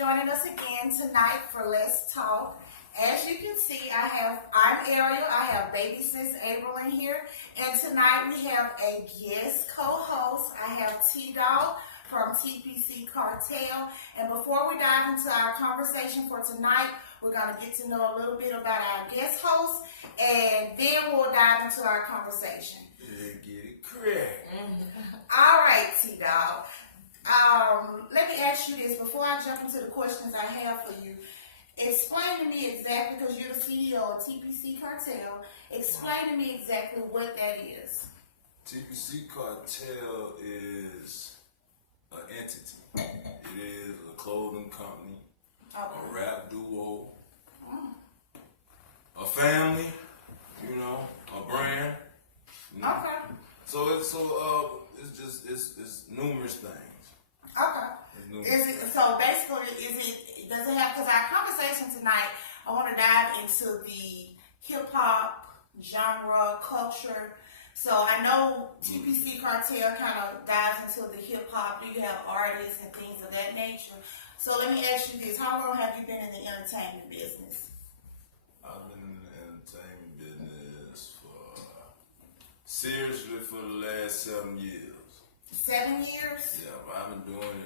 joining us again tonight for Let's Talk. As you can see, I'm Ariel. I have baby sis April in here. And tonight we have a guest co-host. I have T-Dawg from TPC Cartel. And before we dive into our conversation for tonight, we're going to get to know a little bit about our guest host, and then we'll dive into our conversation. Yeah, get it correct. All right, T-Dawg. Let me ask you this before I jump into the questions I have for you. Explain to me exactly, because you're the CEO of TPC Cartel, explain to me exactly what that is. TPC Cartel is an entity. It is a clothing company, a rap duo, a family, a brand. Okay. So it's numerous things. Okay. Does it have, because our conversation tonight, I want to dive into the hip-hop genre, culture. So I know TPC Cartel kind of dives into the hip-hop. You have artists and things of that nature. So let me ask you this. How long have you been in the entertainment business? I've been in the entertainment business seriously for the last 7 years. 7 years? Yeah, but I've been doing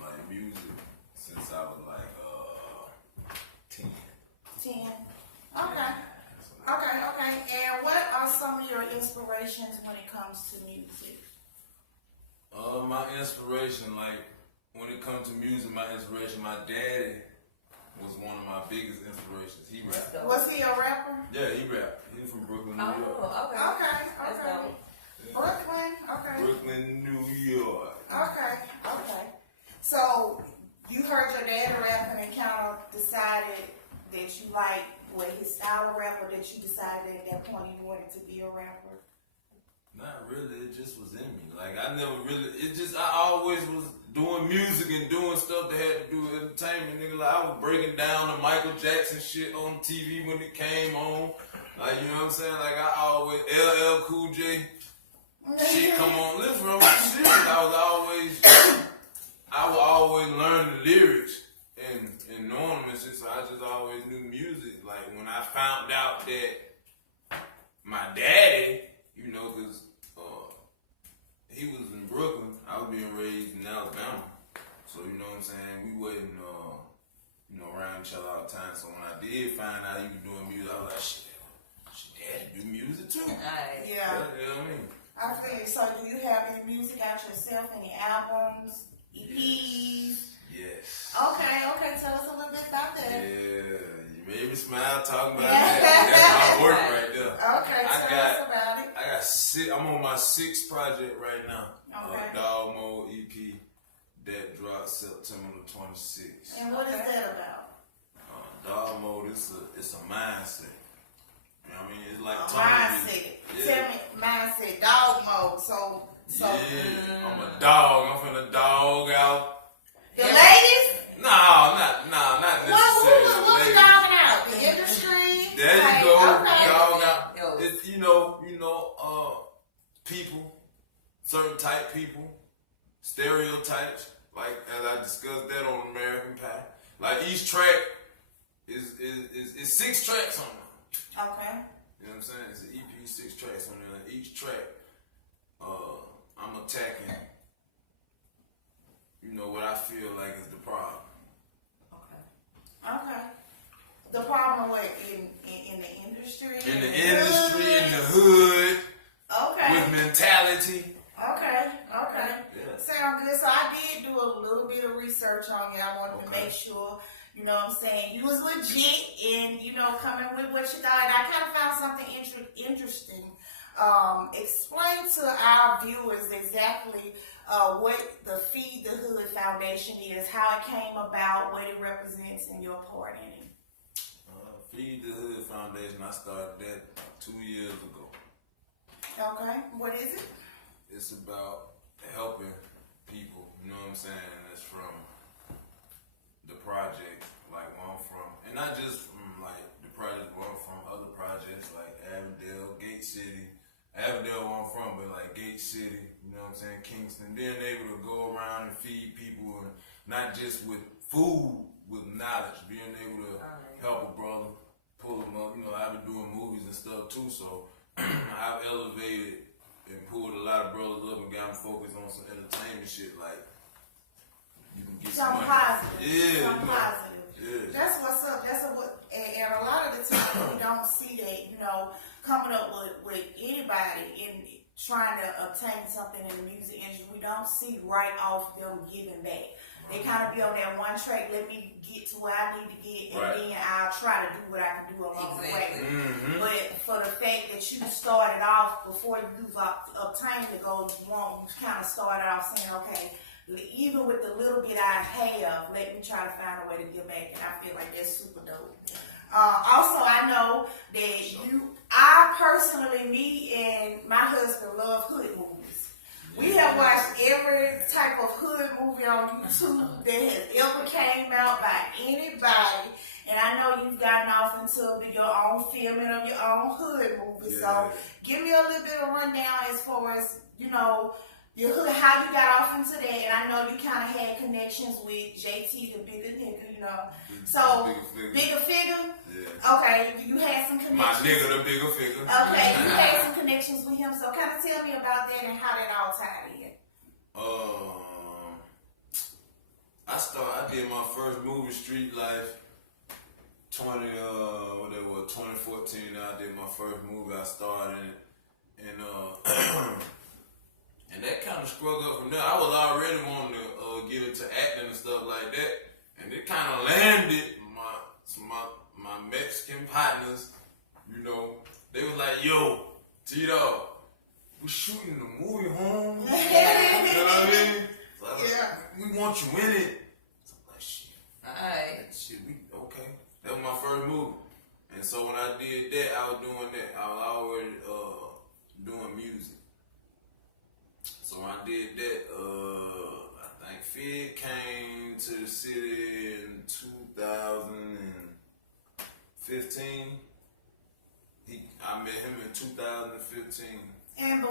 like music since I was like 10. 10. Okay. Okay. And what are some of your inspirations when it comes to music? My inspiration, like when it comes to music, my daddy was one of my biggest inspirations. He rapped. Was he a rapper? Yeah, he rapped. He's from Brooklyn, New York. Okay. Brooklyn, okay. Brooklyn, New York. Okay. So you heard your dad rapping and kind of decided that you like his style of rap, or that you decided at that point you wanted to be a rapper? Not really. It just was in me. Like I always was doing music and doing stuff that had to do with entertainment. Nigga, like I was breaking down the Michael Jackson shit on TV when it came on. Like, you know what I'm saying? Like I always LL Cool J. Shit, come on, listen, bro. Shit, I would always learn the lyrics and know them and shit, so I just always knew music. Like, when I found out that my daddy, because he was in Brooklyn, I was being raised in Alabama. So, you know what I'm saying? We wasn't, around each other all the time. So when I did find out he was doing music, I was like, shit, daddy do music too. Yeah. You know what I mean? I feel you. So do you have any music out yourself, any albums, EPs? Yes. Okay. Tell us a little bit about that. Yeah, you made me smile talking about that. That's my work right there. Okay, tell us about it. I got I'm on my 6th project right now. Okay. Dog Mode EP that dropped September the 26th. And what is that about? Dog Mode, it's a mindset. You know what I mean? It's like mindset. Yeah. Tell me mindset, dog mode. So I'm a dog. I'm finna dog out. The ladies? No, not necessarily. What we dogging out? The industry? There you go. Okay. Dog out. It's, people, certain type people, stereotypes. Like as I discussed that on American Pie. Like each track is 6 tracks on it. Okay. You know what I'm saying? It's an EP, 6 tracks on there. Each track, I'm attacking, what I feel like is the problem. Okay. The problem in the industry? In the industry, in the hood. Okay. With mentality. Okay. Yeah. Sound good. So I did do a little bit of research on you. I wanted to make sure, you know what I'm saying, you was legit and, coming with what you thought. And I kind of found something interesting. Explain to our viewers exactly what the Feed the Hood Foundation is, how it came about, what it represents, and your part in it. Feed the Hood Foundation, I started that 2 years ago. Okay. What is it? It's about helping people, you know what I'm saying, that's from the project, like where I'm from. And not just from like the project where I'm from, other projects like Avondale, Gate City. Avondale where I'm from, but like Gate City, you know what I'm saying, Kingston. Being able to go around and feed people, and not just with food with knowledge, being able to help a brother, pull him up. You know, I've been doing movies and stuff too, so I've elevated and pulled a lot of brothers up and got them focused on some entertainment shit, like you can get some money. Positive. Yeah, Some positive. Yeah. That's what's up. And a lot of the time we don't see that, coming up with anybody in trying to obtain something in the music industry. We don't see right off them giving back. They kind of be on that one track, let me get to where I need to get, and then I'll try to do what I can do along the way. Mm-hmm. But for the fact that you started off, before you obtained the goal you want, you kind of started off saying, okay, even with the little bit I have, let me try to find a way to give back. And I feel like that's super dope. Also, I know that I personally, me and my husband love hood movies. We have watched every type of hood movie on YouTube that has ever came out by anybody. And I know you've gotten off into your own filming of your own hood movies. So give me a little bit of rundown as far as, your hood, how you got off into that. And I know you kind of had connections with JT, the bigger nigga, So, bigger figure? Yeah. Okay, you had some connections. My nigga, the bigger figure. Okay, you had some connections with him. So kind of tell me about that and how that all tied in. I did my first movie, Street Life, 2014. I did my first movie. I starred in it, and that kind of screwed up from there. I was already wanting to get into acting and stuff like that, and it kind of landed. My Mexican partners, they was like, "Yo, T-Dawg, we shooting the movie home." You know what I mean? So we want you in it. So I'm like, shit. Alright. Shit, okay. That was my first movie. And so when I did that, I was doing that. I was already doing music. So when I did that, I think Fid came to the city in 2015. I met him in 2015. And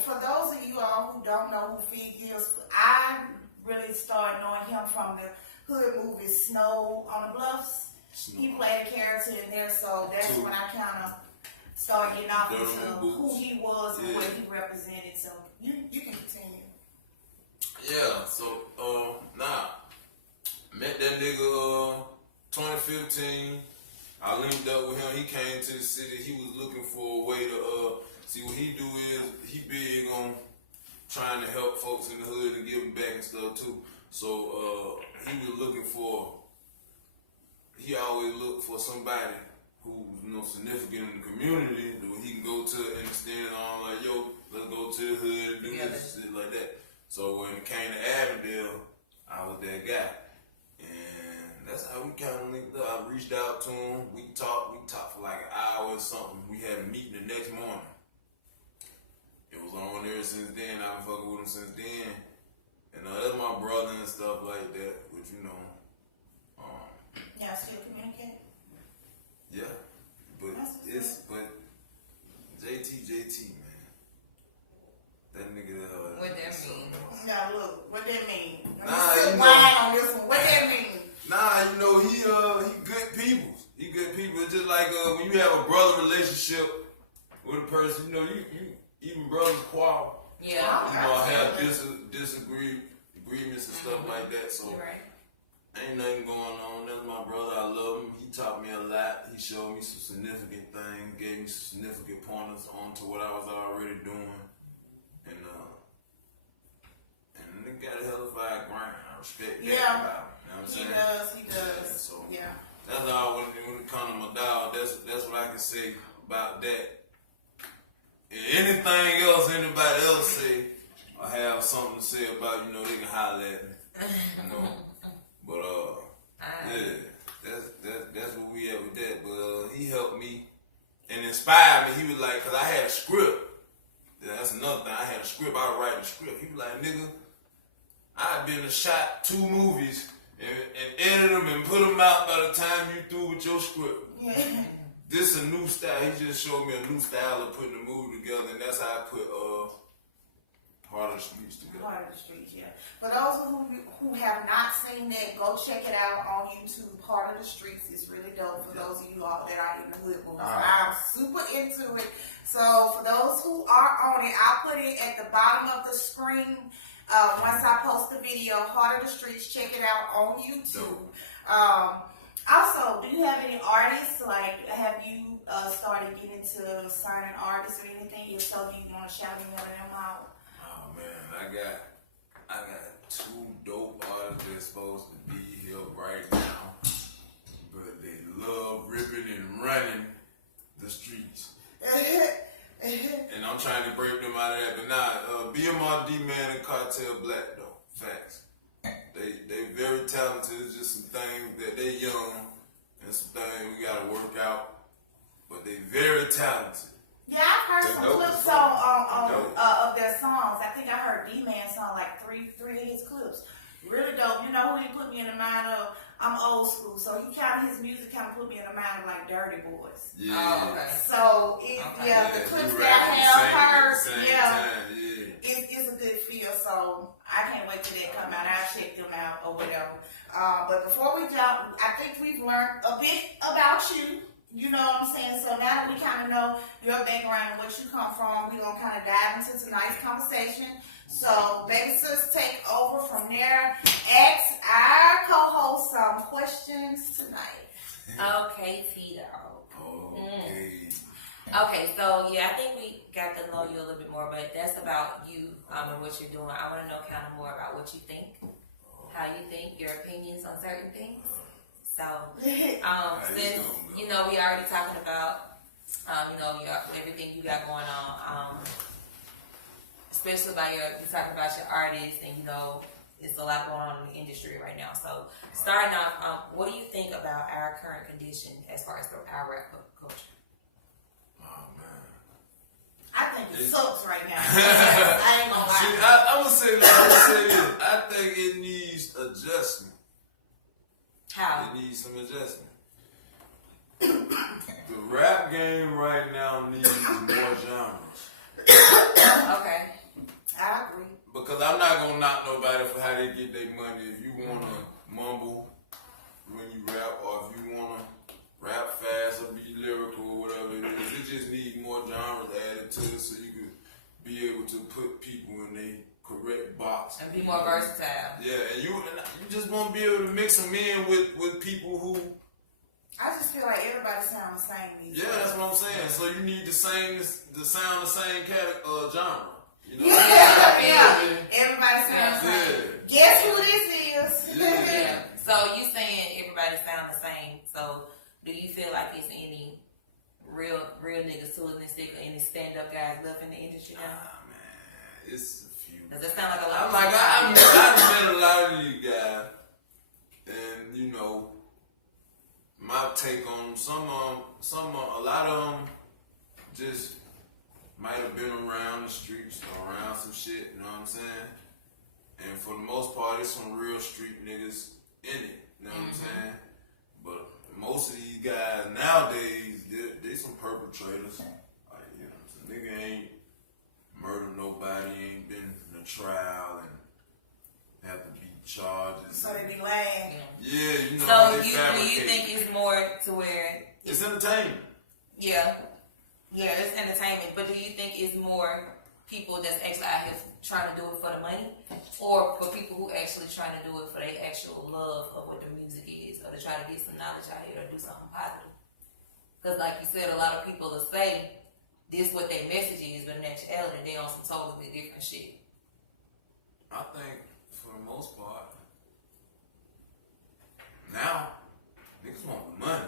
for those of you all who don't know who Fig is, I really started knowing him from the hood movie Snow on the Bluffs. He played a character in there, so that's when I kind of started getting off into who he was and what he represented. So you can continue. Yeah, so met that nigga 2015. I linked up with him. He came to the city. He was looking for a way to see what he do is he big on trying to help folks in the hood and give them back and stuff too. So he was looking for. He always looked for somebody who's significant in the community that he can go to and stand on like, yo, let's go to the hood and do this shit like that. So when it came to Avondale, I was that guy. And that's how we kind of linked up. I reached out to him. We talked for like an hour or something. We had a meeting the next morning. It was on there since then. I've been fucking with him since then. And that's my brother and stuff like that, which Y'all still communicate? Yeah. But JT, man. That nigga what that mean? Now look, what that mean? On this one. What that mean? He good people. He good people. It's just like when you have a brother relationship with a person, you even brothers quarrel. Yeah. Have disagreements and stuff like that. So ain't nothing going on. That's my brother. I love him. He taught me a lot. He showed me some significant things, gave me some significant pointers onto what I was already doing. And they got a hell of a grind. I respect that. Yeah. You know what I'm saying? He does. So yeah. That's all when it comes to my dog. That's what I can say about that. And anything else anybody else say or have something to say about, they can holler at me. But that's where we at with that. But he helped me and inspired me. He was like, cause I had a script. That's another thing. I had a script. I was writing a script. He was like, nigga, I've been to shot 2 movies and edit them and put them out by the time you through with your script. Yeah. This is a new style. He just showed me a new style of putting the movie together, and that's how I put Heart of the Streets together. Heart of the Streets, yeah. For those who have not seen that, go check it out on YouTube. Heart of the Streets is really dope for those of you all that are in the hood movies. I'm super into it. So for those who are on it, I'll put it at the bottom of the screen once I post the video. Heart of the Streets, check it out on YouTube. Also, do you have any artists? Like, have you started getting into signing artists or anything? If so, do you want to shout any one of them out? Oh man, I got 2 dope artists that's supposed to be here right now, but they love ripping and running the streets. And I'm trying to break them out of that, but nah, BMRD Man and Cartel Black though, facts. They very talented. It's just some things that they young and some things we gotta work out, but they very talented. Yeah, I've heard some clips of their songs. I think I heard D-Man's song, like three of his clips. Really dope. You know who he put me in the mind of? I'm old school, so his music kind of put me in the mind of like Dirty Boys. Yeah. Okay. So the clips that I have heard, it's a good feel. So I can't wait till that come out. I'll check them out or whatever. But before we jump, I think we've learned a bit about you. You know what I'm saying? So now that we kind of know your background and what you come from, we're going to kind of dive into tonight's conversation. So, baby sis, take over from there. Ask our co-host some questions tonight. Okay, T-Dawg. Okay. Okay, so yeah, I think we got to know you a little bit more, but that's about you and what you're doing. I want to know kind of more about what you think, how you think, your opinions on certain things. So, since, you know, we already talking about, everything you got going on, especially about you're talking about your artists and, you know, it's a lot going on in the industry right now. So, starting off, what do you think about our current condition as far as our rap culture? Oh man. I think it sucks right now. I ain't gonna lie. See, I'm gonna say this. I think it needs adjustment. How? It needs some adjustment. The rap game right now needs more genres. Okay. I agree. Because I'm not gonna knock nobody for how they get their money. If you wanna mumble when you rap, or if you wanna rap fast or be lyrical or whatever it is, it just needs more genres added to it so you can be able to put people in their correct box And be more versatile. Yeah, and you just won't be able to mix them in with people who. I just feel like everybody sounds the same these days. Yeah, that's what I'm saying. So you need the sound the same genre. You know? Yeah. Everybody sounds the same. Yeah. Guess who this is? Yeah. So you saying everybody sound the same. So do you feel like there's any real niggas tooling this stick or any stand-up guys left in the industry now? Man, it's a few. Does that sound like a lot? I've met a lot of you guys, and you know, my take on a lot of them just might have been around the streets or around some shit, you know what I'm saying? And for the most part, there's some real street niggas in it, you know what I'm saying? But most of these guys nowadays, they some perpetrators. Like, you know, some nigga ain't murdered nobody, ain't been in a trial and have to be charged. So they be lame. Yeah, you know. So they do you think it's more to where it's entertainment? Yeah, it's entertainment. But do you think it's more people that's actually out here trying to do it for the money, or for people who actually trying to do it for their actual love of what the music is, or to try to get some knowledge out here or do something positive? Because like you said, a lot of people will say this what their message is, but in actuality they on some totally different shit. I think for the most part, now niggas want the money.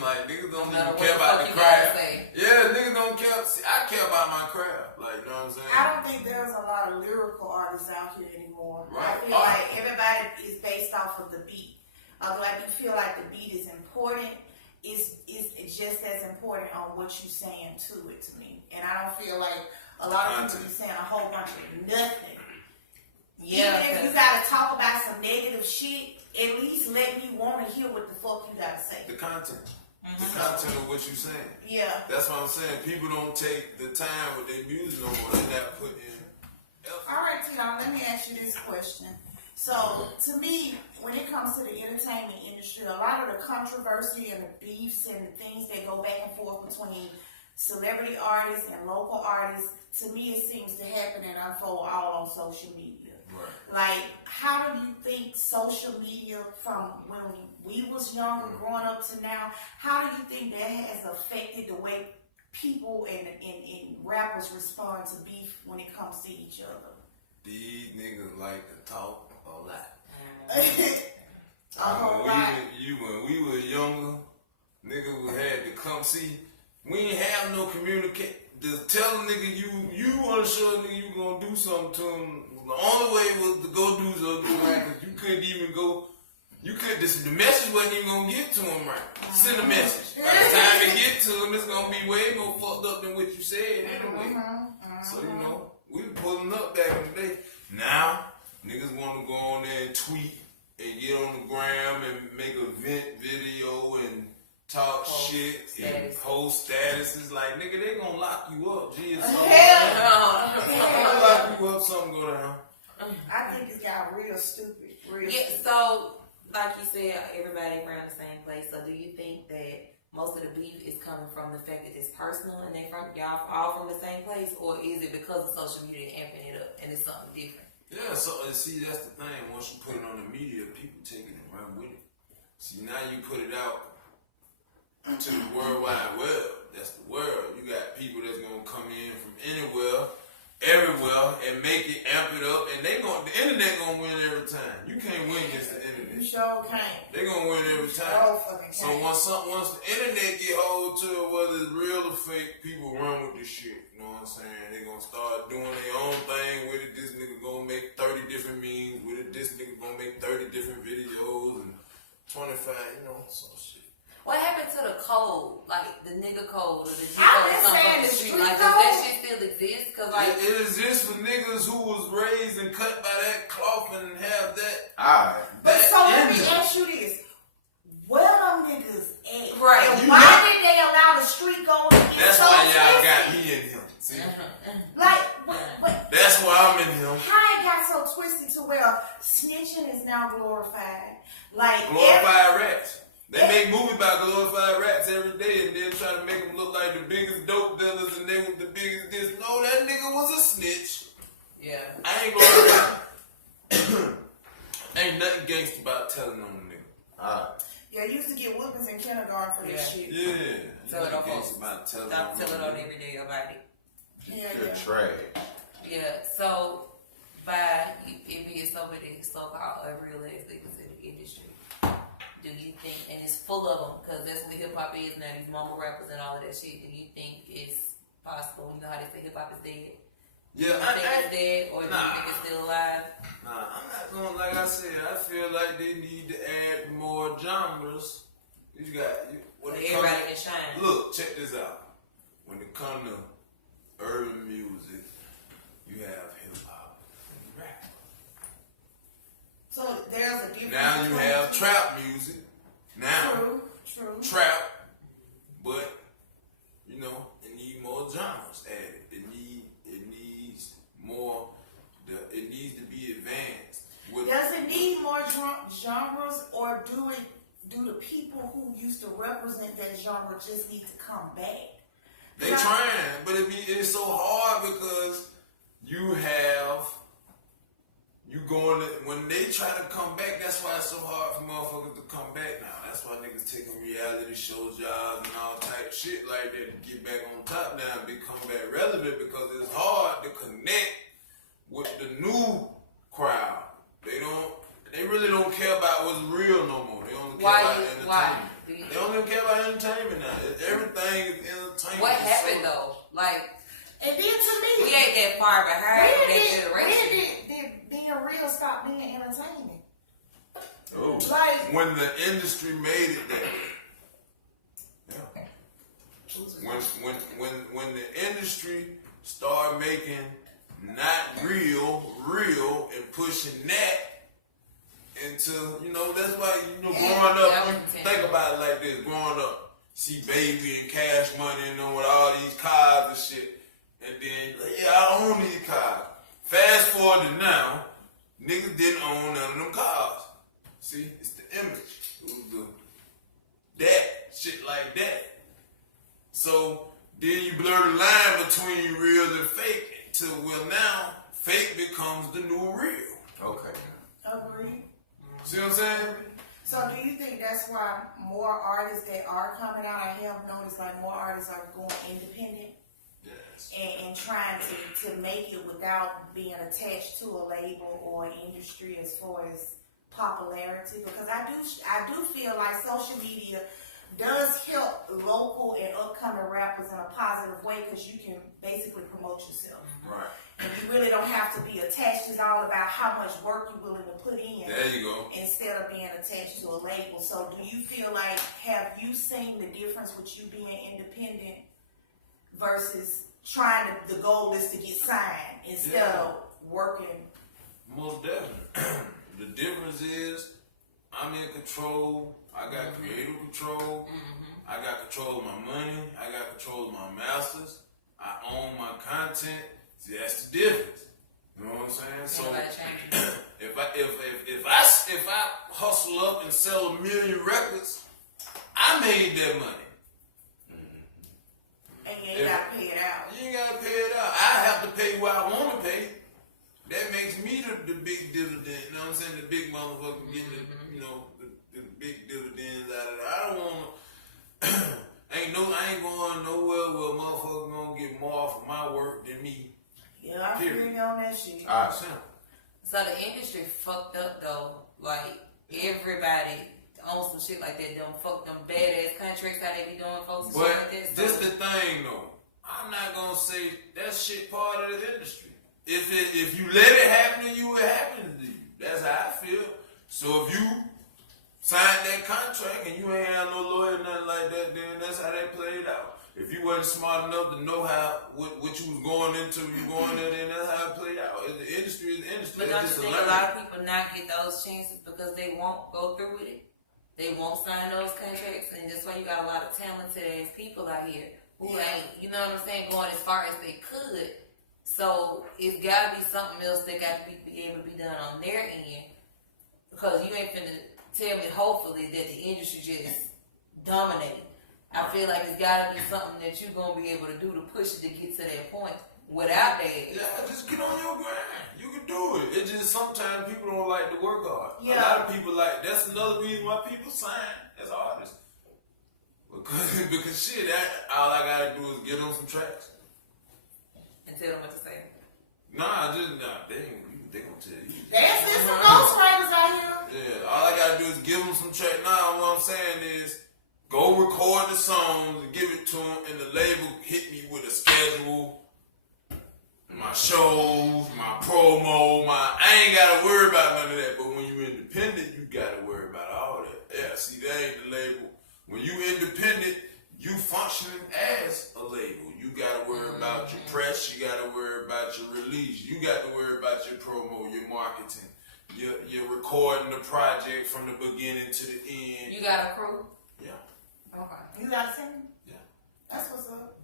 Like niggas don't even care about the craft. Yeah, niggas don't care. See, I care about my craft. Like, you know what I'm saying? I don't think there's a lot of lyrical artists out here anymore. Right. I feel like everybody is based off of the beat. Although I do feel like the beat is important, it's just as important on what you're saying to it to me. And I don't feel like a lot of people be saying a whole bunch of nothing. Yeah, even if you gotta talk about some negative shit, at least let me want to hear what the fuck you gotta say. The content. The content of what you're saying. Yeah. That's what I'm saying. People don't take the time with their music no more. They're not putting All right, T-Dawg, let me ask you this question. So, to me, when it comes to the entertainment industry, a lot of the controversy and the beefs and the things that go back and forth between celebrity artists and local artists, to me, it seems to happen and unfold all on social media. Right. Like, how do you think social media, from when we was younger, growing up to now, how do you think that has affected the way people and rappers respond to beef when it comes to each other? These niggas like to talk a lot. A whole lot. When we were younger, niggas had to come see. We ain't have no communicate. Just tell a nigga you unsure nigga you gonna do something to him. The only way was to go do something right, cause you couldn't even go. The message wasn't even gonna get to him right. Send a message. By the time it get to him, it's gonna be way more fucked up than what you said anyway. So you know, we were pulling up back in the day. Now niggas want to go on there and tweet and get on the gram and make a video and talk shit and post statuses. Like, nigga, they gonna lock you up. Gee, it's Hell they gonna lock you up, something go down. I think it's got real stupid. So, like you said, everybody around the same place. So, do you think that most of the beef is coming from the fact that it's personal and they from y'all all from the same place, or is it because of social media amping it up and it's something different? Yeah, so see, that's the thing. Once you put it on the media, people take it and run with it. See, now you put it out to the World Wide Web. That's the world. You got people that's gonna come in from anywhere, everywhere, and make it, amp it up, and the internet gonna win every time. You can't win against the internet. You sure can't. They gonna win every time. Oh, fucking So once the internet get hold to it, whether it's real or fake, people run with this shit. You know what I'm saying? They gonna start doing their own thing with it. This nigga gonna make 30 different memes with it. This nigga gonna make 30 different videos and 25, you know, some shit. What happened to the code, like the nigga code or the G I'm code? just saying the street Like, code. does that shit still exist? Cause like It exists for niggas who was raised and cut by that cloth and have that. But that so let me in them. ask you this. Where them niggas at? Right. And You why got- did they allow the street code to get That's so why y'all twisted? got me in him. See? Like, but That's why I'm in him. how it got so twisted to where snitching is now glorified? Like, Glorified rats. They make movies about glorified rats every day and then try to make them look like the biggest dope dealers and they was the biggest this. No, that nigga was a snitch. yeah. I ain't gonna lie. Ain't nothing gangster about telling on a nigga. yeah, you used to get whoopings in kindergarten for this shit. Yeah. Tell it on Nothing folks. gangster about telling Stop on telling a on nigga. everyday about it. Yeah. Trash. Yeah. So by it being so many so-called unreal ass niggas in the industry, do you think, and it's full of them, because that's what hip hop is now, these mumble rappers and all of that shit, do you think it's possible? You know how they say hip hop is dead? Yeah, Do you think it's dead, or do you Nah. think it's still alive? Nah, I'm not gonna, like I said, I feel like they need to add more genres. You got, when it Everybody comes- can shine. Look, check this out. When it comes to urban music, you have hip hop and rap. So there's a difference. Now you between have the two. trap music. Now True. trap, but you know it need more genres added. It needs more. It needs to be advanced. Does it need more genres, or do the people who used to represent that genre just need to come back? They trying, but it's so hard because when they try to come back, that's why it's so hard for motherfuckers to come back now. That's why niggas taking reality shows, jobs, and all type shit like that to get back on top now and become back relevant, because it's hard to connect with the new crowd. They really don't care about what's real no more. They only care about entertainment. They don't even care about entertainment now. Everything is entertainment. What happened though? Like, And then to me, we ain't that far behind that generation. when did being real stop being entertainment? Oh. Like, When the industry made it that way. Yeah. When the industry started making not real and pushing that into, that's why, growing up, you think about it like this, growing up, see Baby and Cash Money, with all these cars and shit, and then, yeah, I own these cars. Fast forward to now, niggas didn't own none of them cars. See, it's the image. It was shit like that. So then you blur the line between real and fake to well now fake becomes the new real. Okay. Agreed. See what I'm saying? So do you think that's why more artists that are coming out, I have noticed like more artists are going independent? Yes. And trying to make it without being attached to a label or an industry as far as popularity, because I do feel like social media does help local and upcoming rappers in a positive way because you can basically promote yourself. Right. And you really don't have to be attached. It's all about how much work you're willing to put in. There you go. Instead of being attached to a label. So do you feel like, have you seen the difference with you being independent versus trying to, the goal is to get signed instead of working? Most definitely. The difference is I'm in control. I got creative control. I got control of my money. I got control of my masters. I own my content. See, that's the difference. You know what I'm saying? So if I hustle up and sell 1 million records, I made that money. And you ain't got to pay it out. You ain't gotta pay it out. I have to pay what I want to pay. That makes me the big dividend. You know what I'm saying? The big motherfucker getting the big dividends out of it. I don't want to. I ain't going nowhere where a motherfucker gonna get more for my work than me. Yeah, I feel you on that shit. All right. So the industry fucked up though. Like everybody on some shit like that. Them fuck them badass contracts how they be doing folks and But shit like that. this the thing though. I'm not gonna say that shit part of the industry. If you let it happen to you, it happens to you. That's how I feel. So if you sign that contract and you ain't have no lawyer, nothing like that, then that's how they played out. If you wasn't smart enough to know what you was going into, then that's how it played out. The industry is the industry. But don't you think a lot of people not get those chances because they won't go through with it? They won't sign those contracts, and that's why you got a lot of talented ass people out here who ain't, you know what I'm saying, going as far as they could. So it's gotta be something else that got to be able to be done on their end, because you ain't finna tell me hopefully that the industry just dominating. I feel like it's gotta be something that you're gonna be able to do to push it to get to that point without that. Yeah, just get on your grind. You can do it. It's just sometimes people don't like to work hard. Yeah. A lot of people that's another reason why people sign as artists. Because shit, all I gotta do is get on some tracks. And tell them what to say. They gonna tell you. There's some ghostwriters out here. Yeah, all I gotta do is give them some track. Now, what I'm saying is, go record the songs and give it to them, and the label hit me with a schedule, my shows, my promo, I ain't gotta worry about none of that. But when you independent, you gotta worry about all that. Yeah, see, that ain't the label. When you independent, you functioning as a label. You gotta worry about your press. You gotta worry about your release. You got to worry about your promo, your marketing. You're recording the project from the beginning to the end. You got a crew? Yeah. Okay. You got a team? Yeah. That's what's up.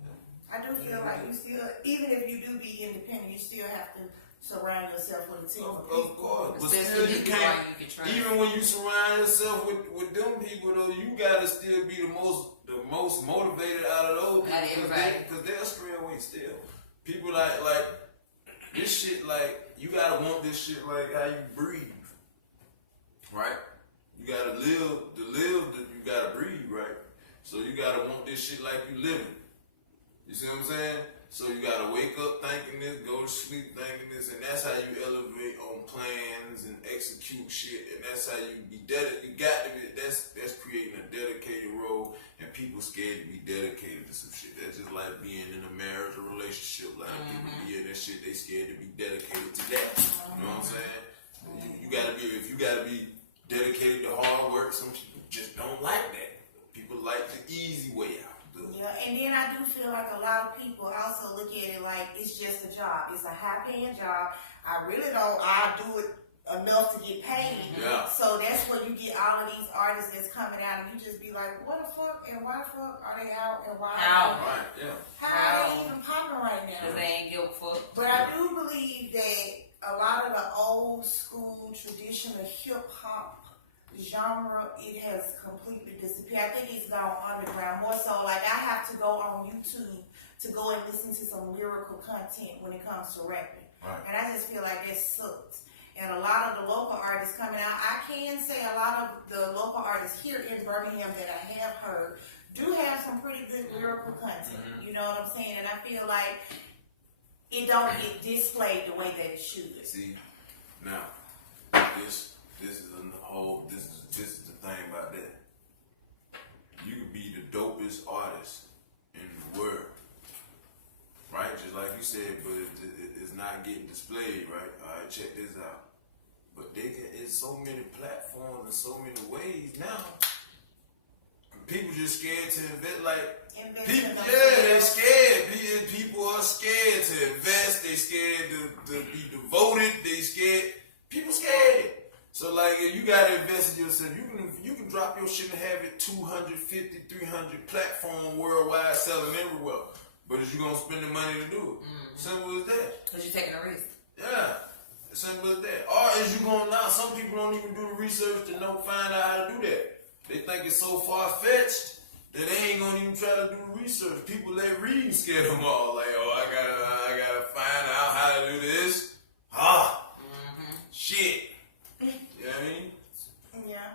I do feel like you still, even if you do be independent, you still have to surround yourself with a team of people. Of course. But Especially still, you if you can't. are, you can trust. Even when you surround yourself with them people, though, you gotta still be the most motivated out of those people. Not everybody. Because they'll stray away still. People like this shit, like, you gotta want this shit like how you breathe. Right? You gotta live, you gotta breathe, right? So you gotta want this shit like you living. You see what I'm saying? So you gotta wake up thinking this, go to sleep thinking this, and that's how you elevate on plans and execute shit, and that's how you be dedicated. You got to be. That's creating a dedicated role, and people scared to be dedicated to some shit. That's just like being in a marriage or relationship. Like people be in that shit, they scared to be dedicated to that. You know what I'm saying? You gotta be. If you gotta be dedicated to hard work, some people just don't like that. People like the easy way out. Yeah, and then I do feel like a lot of people also look at it like it's just a job. It's a high-paying job. I do it enough to get paid. Yeah. So that's where you get all of these artists artists that's coming out, and you just be like, what the fuck, and why the fuck are they out, and why? How? Right, yeah. How are they even popping right now? Because they ain't give a fuck. But I do believe that a lot of the old school traditional hip hop genre, it has completely disappeared. I think it's gone underground more so. Like I have to go on YouTube to go and listen to some lyrical content when it comes to rapping, and I just feel like that sucks. And a lot of the local artists coming out, I can say a lot of the local artists here in Birmingham that I have heard do have some pretty good lyrical content. You know what I'm saying? And I feel like it don't get displayed the way that it should. See, now this is the thing about that. You could be the dopest artist in the world, right? Just like you said, but it's not getting displayed, right? All right, check this out. But it's so many platforms and so many ways now. People just scared to invest, they're scared. People are scared to invest. They scared to be devoted. They scared. People scared. So like, if you gotta invest in yourself, you can drop your shit and have it 250, 300 platform worldwide, selling everywhere. But is you gonna spend the money to do it? Simple as that. Because you're taking a risk. Yeah. Simple as that. Or is you gonna now? Some people don't even do the research to find out how to do that. They think it's so far-fetched that they ain't gonna even try to do the research. People let reading scare them all. Like, oh, I gotta find out how to do this. Shit. You know what I mean? Yeah.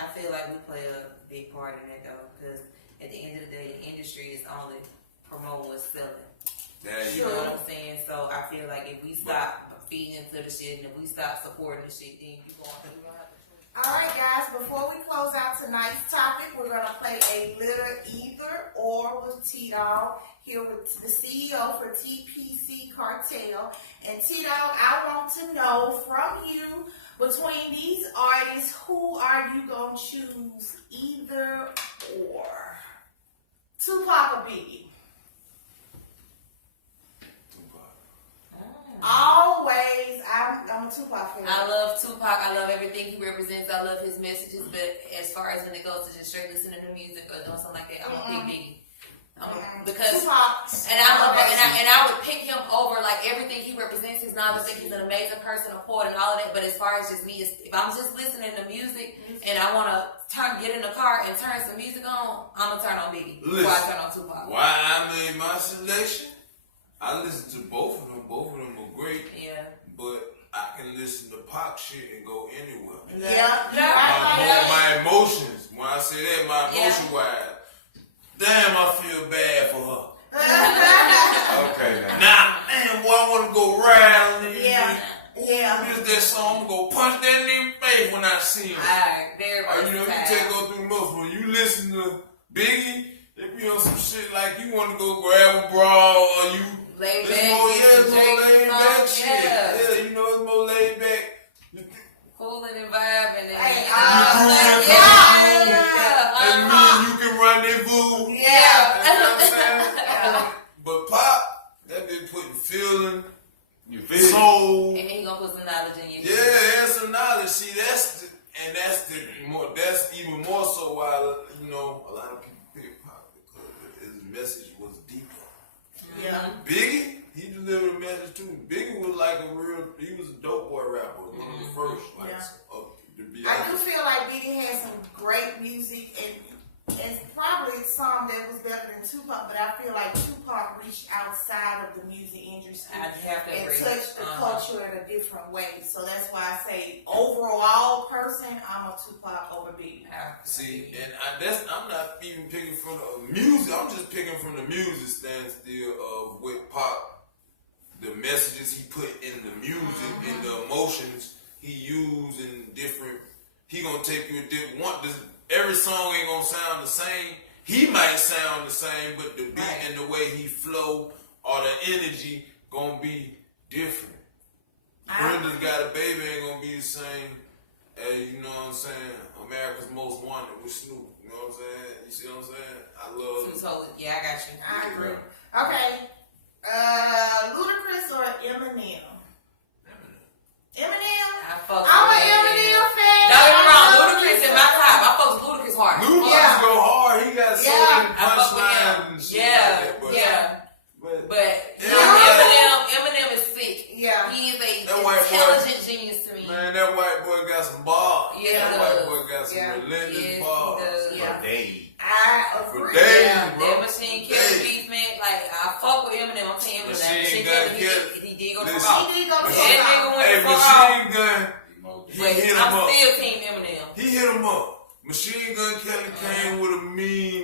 I feel like we play a big part in that though, because at the end of the day, the industry is only promoting what's selling. You know what I'm saying? So I feel like if we stop feeding into the shit and if we stop supporting the shit, then we're gonna have to. Alright guys, before we close out tonight's topic, we're going to play a little either or with T-Dawg, here with the CEO for TPC Cartel. And T-Dawg, I want to know from you, between these artists, who are you going to choose, either or? Tupac or Biggie? Always, I'm a Tupac fan. I love Tupac. I love everything he represents. I love his messages. But as far as when it goes to just straight listening to music or doing something like that, I'm a big Biggie. Because Tupac. And I would pick him over like everything he represents. His knowledge. I think he's an amazing person, a poet, and all of that. But as far as just me, if I'm just listening to music and I want to get in the car and turn some music on, I'm gonna turn on Biggie before I turn on Tupac. Why I made my selection? I listened to both of them. Both of them were great. Yeah. But I can listen to pop shit and go anywhere. Yeah. My emotions. When I say that, my emotion wise. Damn, I feel bad for her. Okay, now, man, boy, I want to go ride on this. This that song, I'm going to punch that nigga face when I see him. Alright, very much. You take go through most. When you listen to Biggie, they be on some shit like you want to go grab a bra or you. Laid It's back. more laid back shit. Yeah. Yeah, you know, it's more laid back. Cooling and vibing. And and me and you can rendezvous. Yeah. You know what I'm saying? But Pop, that been putting feeling, soul. And he gonna put some knowledge in you. Yeah, there's some knowledge. See, that's even more so why, you know, a lot of people pick Pop because his message was deeper. Yeah. Biggie, he delivered a message too. Biggie was like he was a dope boy rapper. One of the first, to be I do feel like Biggie had some great music and probably some that was better than Tupac, but I feel like Tupac reached outside of the music industry and touched the culture in a different way. So that's why I say overall person, I'm a Tupac over Biggie. See, and I'm not even picking from the music. I'm just picking from the music standstill of what Pop, the messages he put in the music, and the emotions he used in different. He gonna take you a different one. Every song ain't gonna sound the same. He might sound the same, but the beat and the way he flow or the energy gonna be different. Brenda's Got a Baby ain't gonna be the same as, you know what I'm saying, America's Most Wanted with Snoop. You know what I'm saying? You see what I'm saying? I love it. Yeah, I got you. I agree. Okay. Ludacris or Eminem? Eminem? I'm an Eminem fan. Don't get me wrong, Ludacris in my bars. Yeah, that he white does. boy got some Yeah. relentless Yes, he bars. does. Yeah. For days. I For agree. days, Yeah, bro. that Machine Kelly Days. beef, man. Like, I fuck with Eminem. I'm saying Eminem. Machine Machine Gun Kelly, Kelly. he did go Listen. fuck off. He did go That fuck nigga off. went Hey, the fuck off. Machine Gun, he But hit him I'm up. still Team Eminem. He hit him up. Machine Gun Kelly came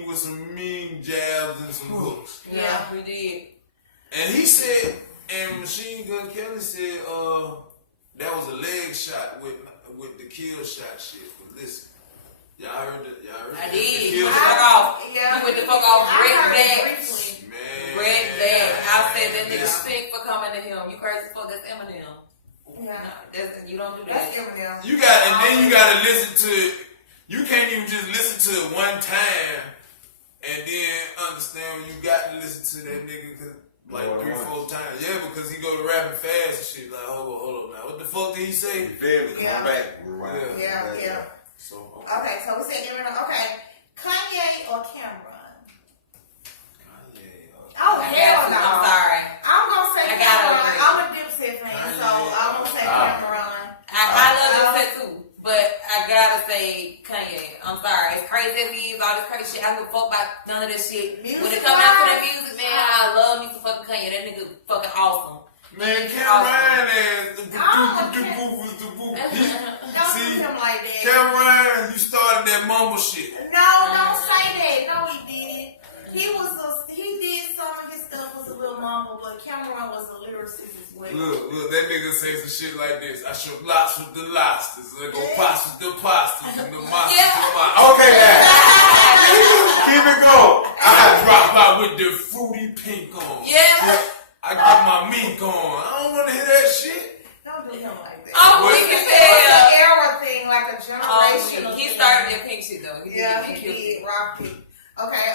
with some mean jabs and some hooks. Yeah, we did. And he said, and Machine Gun Kelly said, that was a leg shot with the kill shot shit. But listen, y'all heard that? I The did. kill He shot? fuck off. Yeah. He went the fuck off. I Red heard it Black. briefly. Man. Red Black. I said that nigga listen. sick for coming to him. You crazy fuck? That's Eminem. Yeah. No, you don't do That's that. Eminem. Then you gotta listen to it. You can't even just listen to it one time and then understand when you got to listen to that nigga like More than 3-4 times. Yeah, because he go to rapping fast and shit. Like, hold up now. What the fuck did he say? You feel me? Come Yeah. back. Rewind. Yeah. So, Okay, so we said Eminem. Okay, Kanye or Cameron? Kanye, Oh, I hell got to. no. I'm sorry. I'm gonna say I gotta Cameron. agree. I'm a Dipset fan, so Kanye. I'm gonna say Cameron. I love this too, but I gotta say Kanye. I'm sorry. As crazy as he is, all this crazy shit, I don't give a fuck about none of this shit. When it comes down to that music, man, I love me some fucking Kanye. That nigga fucking awesome. Man, Cameron is the Oh, boo. Don't do him like that. Cameron, you started that mumble shit. No, don't say that. No, he didn't. He did some of his stuff was a little mumble, but Cameron was a lyricist as well. Look, that nigga say some shit like this. I shook lots with the lobsters. I go pasta with the pastas and the monsters with my. Okay, now. Keep it going. I drop out with the fruity pink on. Yeah. I get my mink on. I don't want to hear that shit. Don't do him like that. Oh, we It's can an tell. era thing, like a generational He thing. started that pink shit though. Yeah, He he killed did. Rocky. Okay,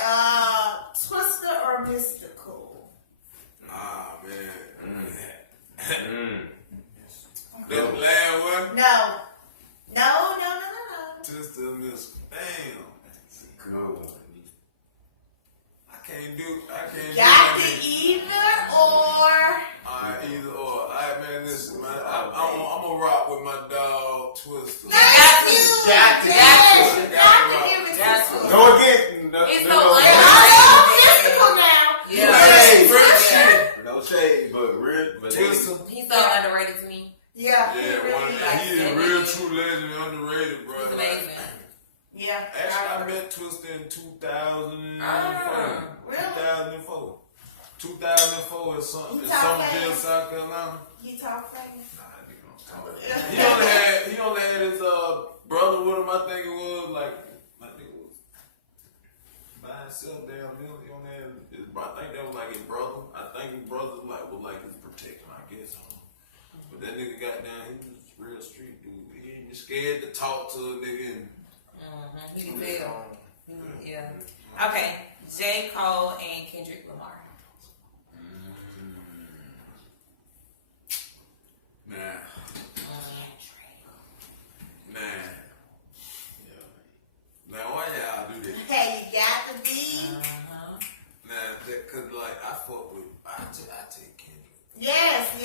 Twister or Mystical? Ah, man. Mm. That last one? No. No. Just a miss. Damn. It's a good one. I can't do Got that. to either or. Alright, either or. Alright, man, listen, man. I'm gonna rock with my dog, Twister. Got to. Got to. Yes, Got got to. to give it Got to to. Twister. Go again. No, It's no, so no, underrated. I love Mystical now. Yeah. Hey, Fresh Yeah. shit. No shade, but real. But Twister. He's so underrated to me. Yeah, Yeah, one of like he is that real nigga. true legend, underrated, bro. He's amazing. Yeah. Actually, I met Twister in 2004. Ah, really? 2004. 2004 is something. You In talk Summerville, fast. South Carolina. He talk famous. Nah, nigga don't talk. He only had his brother with him. I think it was like it was by himself. Damn, he only had his brother. I think that was like his brother. I think his brother was like his protector. I guess. But that nigga got down. He was a real street dude. He ain't scared to talk to a nigga. And, You can tell. Yeah. Okay. J. Cole and Kendrick Lamar. Man. Now, why y'all do this? Hey, you got to be. Now, cause like I fuck with, I take Kendrick. Yes. I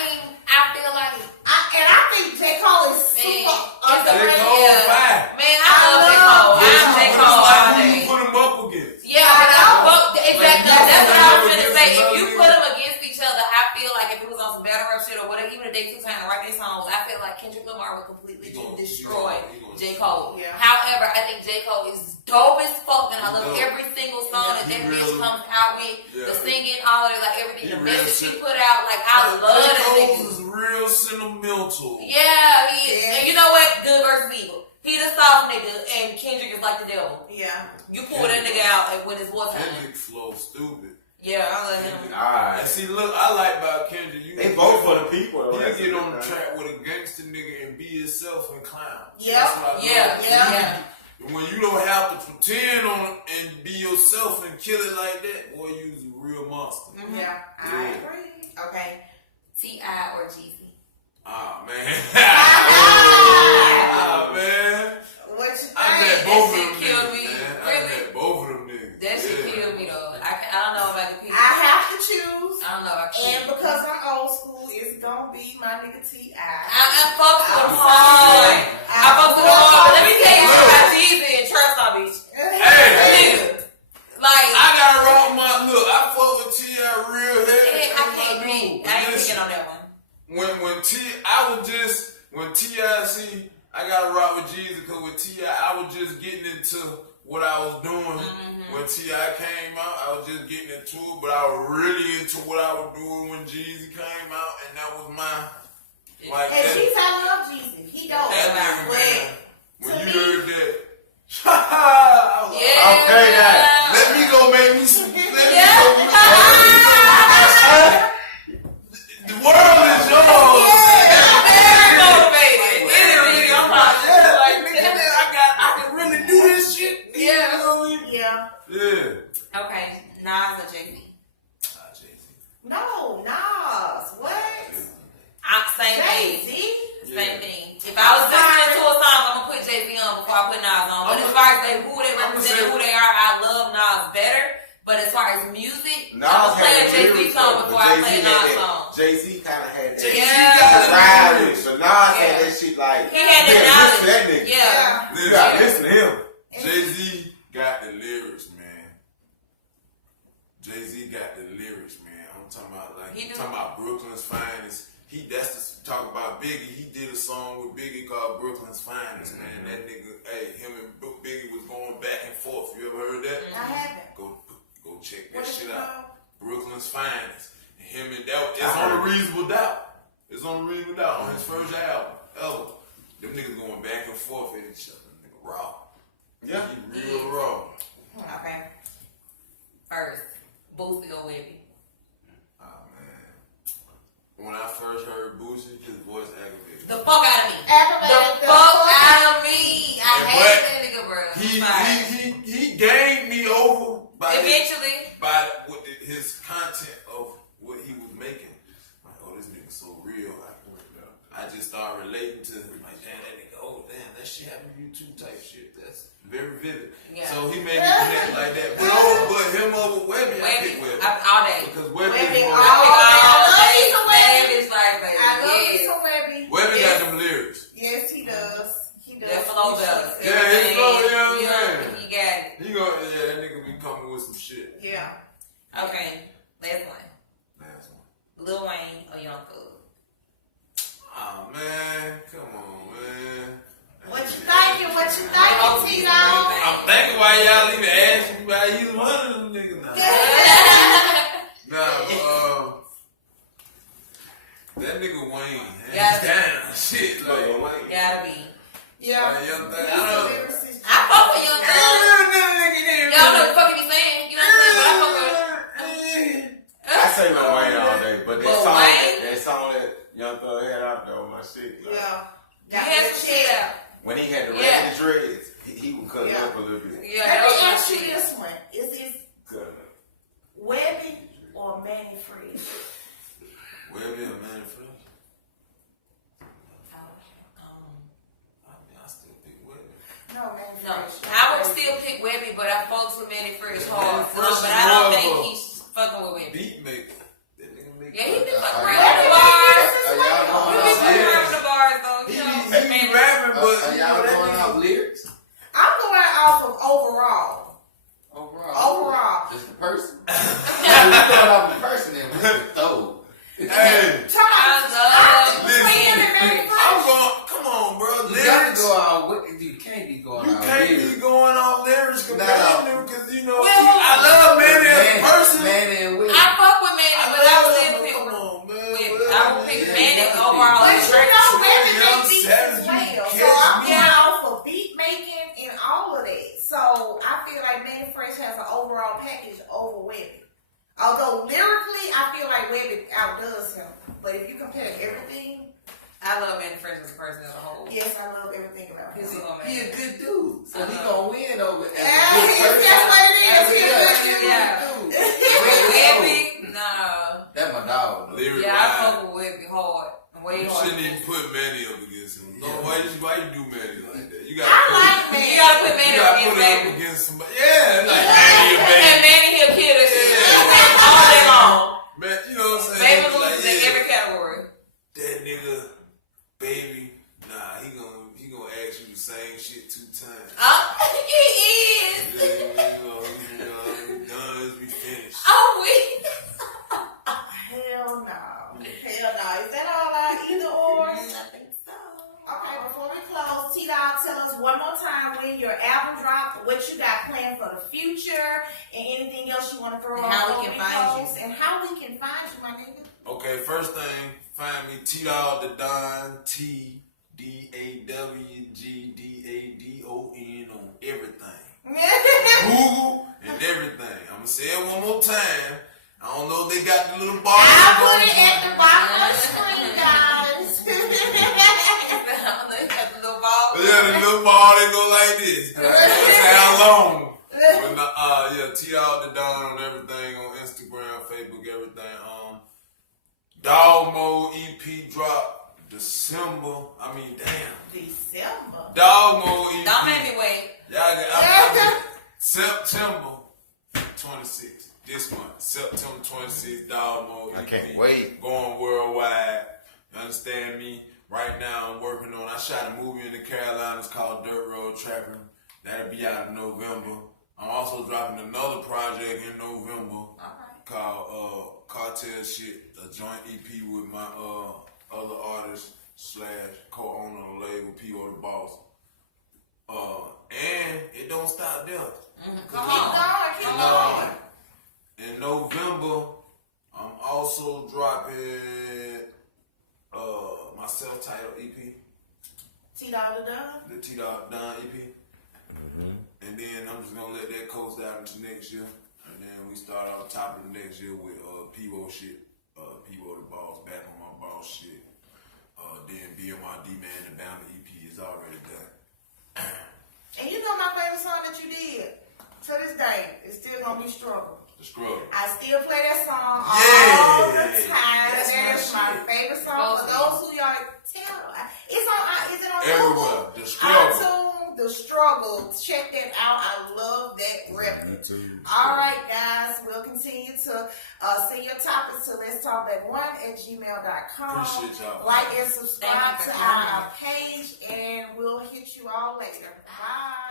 mean, I feel like I think J. Cole is super it's a underrated. J. Cole yeah. fire. Man, I love J. Cole. I'm J. Cole all Who day. you put him up against? Yeah, but exactly. Like, That's what I was you gonna put say. them If you against put them against each other, I feel like if it was on some battle rap shit or whatever, even if they took time to write their songs, I feel like Kendrick Lamar would completely destroy J. Cole. Yeah. However, I think J. Cole is dope as fuck, and I love every single song that He bitch real- comes out with. The singing, all of it, like everything, He the real message she shit. put out, like I love J. that Cole nigga. is real sentimental. Yeah, he is. Yeah. And you know what? Good versus evil. He the soft nigga, and Kendrick is like the devil. Yeah. You pull that nigga out like, when it's war time. Kendrick flow stupid. Yeah, I let him. Alright. And see, look, I like about Kendrick. They vote for the people. He'll That's get on the right. track with a gangster nigga and be himself and clown. Yep. That's what I love. Yeah. When you don't have to pretend on and be yourself and kill it like that, boy, you's a real monster. Yeah. I agree. Okay. T.I. or Jeezy. Ah, man. Ah! Man. What you I met think? both of shit them killed niggas, me. man. I Really? met both of them niggas. That shit killed me though. I don't know if I can pick. I have to choose. I don't know if I can. And because I'm old school, it's gonna be my nigga T.I. I fuck with him I'm sorry. hard. I gotta rock with Jesus because with T.I., I was just getting into what I was doing. When T.I. came out, I was just getting into it, but I was really into what I was doing when Jeezy came out, and that was my, like, And she's I love Jesus. He don't. that nigga, But man. When to you me- heard that, I was like, Yeah. Okay, now. let me go make me some, the world is yours. Very motivated. I'm like, yeah, like, nigga, I can really do this shit. Yeah. You know what I mean? Yeah. Yeah. Okay, Nas or Jay-Z? Jay-Z. No, Nas. What? Same thing. Jay-Z? Same thing. If I was listening to a song, I'm gonna put Jay-Z on before I put Nas on. But as far as who they represent, who they are, I love Nas better. But as far as music, I'm gonna play a Jay-Z song before I play a Nas song. Jay-Z kind of had that. Yeah. Ride, so Nas had that shit like. He had that listen to knowledge. that nigga. Yeah. You gotta listen to him. Jay-Z got the lyrics, man. Jay-Z got the lyrics, man. I'm talking about like He do. talking about Brooklyn's Finest. That's the talk about Biggie. He did a song with Biggie called Brooklyn's Finest, man. That nigga, him and Biggie was going back and forth. You ever heard that? I haven't. Go check that What is shit it out. called? Brooklyn's Finest. Him and that, it's on a Reasonable Doubt. It's on a Reasonable Doubt on his first album ever. Them niggas going back and forth at each other. Nigga raw. Yeah. He real raw. Okay. First, Boosie or Webby? Oh man. When I first heard Boosie, his voice aggravated. The fuck out of me. Aggravated The fuck out of me. I Yeah, hate but that nigga, bro. I'm sorry. He gained me over by Eventually. his content of what he was making. Like, oh, this nigga so real. I just started relating to him. Like, damn, that nigga, oh damn, that shit happened to you too type shit. That's very vivid. Yeah. So he made me connect like that. But him over Webby, I pick Webby. All day. Because Webby Webby is all more. day. Savage, like, baby. I love me Yeah. some Webby. Webby Yes. got them lyrics. Yes, he does. He does. That flow does. Yeah, his flow, you know what I'm saying? He got it. That nigga be coming with some shit. Yeah. Okay, last one. Last one. Lil Wayne or Young Thug? Oh man, come on, man. What you thinking? What you thinking, T-Dawg? I'm thinking why y'all even ask me about either one of them niggas now. That nigga Wayne, hands down, shit, like Wayne. Gotta be. Yeah. Like, Young Thug, He's I a don't. lyricist. I fuck with Young Thug. Y'all know what the fuck he saying. You know what I'm saying? But I fuck with I say Lil Wayne all day, but Lil Wayne? that song that Young Thug had out there on my shit. Like, Yeah. You had some shit out. when he had the Yeah. raggedy dreads, he would cut it up a little bit. Yeah, Let that me was my ask you shit. this one. Is this Cut it up. Webby or Manny Fresh? Webby or Man Fresh? I still pick Webby. No, Manny No, Fresh. I would still pick Webby, but I fucks with Manny Fresh hard. Manny Fresh But is I don't more think of a he's fucking with Webby. Beat maker. That nigga make. Yeah, he be fucking Are around the y'all- bars. This is Are what y'all I'm He going be doing. out fucking Yeah. around the bars though. He You know, be Manny- rapping, but Are y'all going off lyrics? I'm going off of overall. Overall. Just the person. If you going off the person, then we can throw. hey, I I'm going. Come on, bro. You gotta Lyrics. go out with you can't be going You out can't lyrics. be going off lyrics comparing them because you know Well, I love Manny as a person. Man and women. I fuck with Manny, but I would still him. pick Come on, man. Webby. I would pick Yeah, Manny you gotta overall. But pick you know, Webby Young make beats Savage, as you well. So catch I'm me. going off of beat making and all of that. So I feel like Manny Fresh has an overall package over Webby. Although lyrically, I feel like Webby outdoes him. But if you compare everything, I love Manny Fresh as a person as a whole. yes, I love everything about him. He's a good He a man. good dude. So he gonna win over as a Yeah, good it's person. just what it is. As a He's a good good dude. Webby, Yeah. no. That's my dog. Though. Lyric Yeah, I wise, fuck with Webby hard. Way you hard. shouldn't even put Manny up against him. No, why you do Manny like that? You gotta I put, like Manny. You gotta put you Manny gotta against put it up Webby. against somebody. Yeah, like Manny or And Baby. Manny, he'll kill this shit all day long. Man, you know what I'm saying? Baby Like, loses in yeah, every category. that nigga, Baby, nah, he gonna ask you the same shit 2 times. He is. We done as we finished. Oh, we. Hell no. Hell no. Is that all I either or? I think so. Okay, before we close, T-Dawg, tell us one more time when your album dropped, what you got planned for the future, and anything else you want to throw And on how we before can find close, and how we can find you, my nigga. Okay, first thing, find me T-DawgDaDon, T-DawgDaDon on everything. Google and everything. I'm gonna say it one more time. I don't know if they got the little bar. I'll put it at the bottom of the screen, guys. Yeah, the little ball they go like this. That's how long. But T-DawgDaDon on everything on Instagram, Facebook, everything. Dog Mode EP drop December. December. Dog Mode EP. Don't make me wait. September 26th. This month, September 26th, Dog Mode EP. I can't wait. Going worldwide. You understand me? Right now, I'm working on. I shot a movie in the Carolinas called Dirt Road Trapping. That'll be out in November. I'm also dropping another project in November called Cartel Shit, a joint EP with my other artist / co-owner of the label, P.O. the Boss. And it don't stop there. Keep going. In November, I'm also dropping my self-titled EP, T-DawgDaDon. the T-DawgDaDon EP. And then I'm just gonna let that coast out into next year. And then we start off top of the next year with P.O. shit, P.O. the Boss, back on my boss shit. Then BMRD Man, the Bound EP is already done. And you know my favorite song that you did to this day, it's still gonna be Struggle. The Scrub. I still play that song all Yeah. the time. That's That's my my shit. favorite song. For those who y'all tell, is it on Everywhere. Google? The Struggle. iTunes, The Struggle. Check that out. I love that record. All right, guys. We'll continue to send your topics to letstalkback1@gmail.com. Appreciate y'all. Like and subscribe Thank you to for coming. our page, and we'll hit you all later. Bye.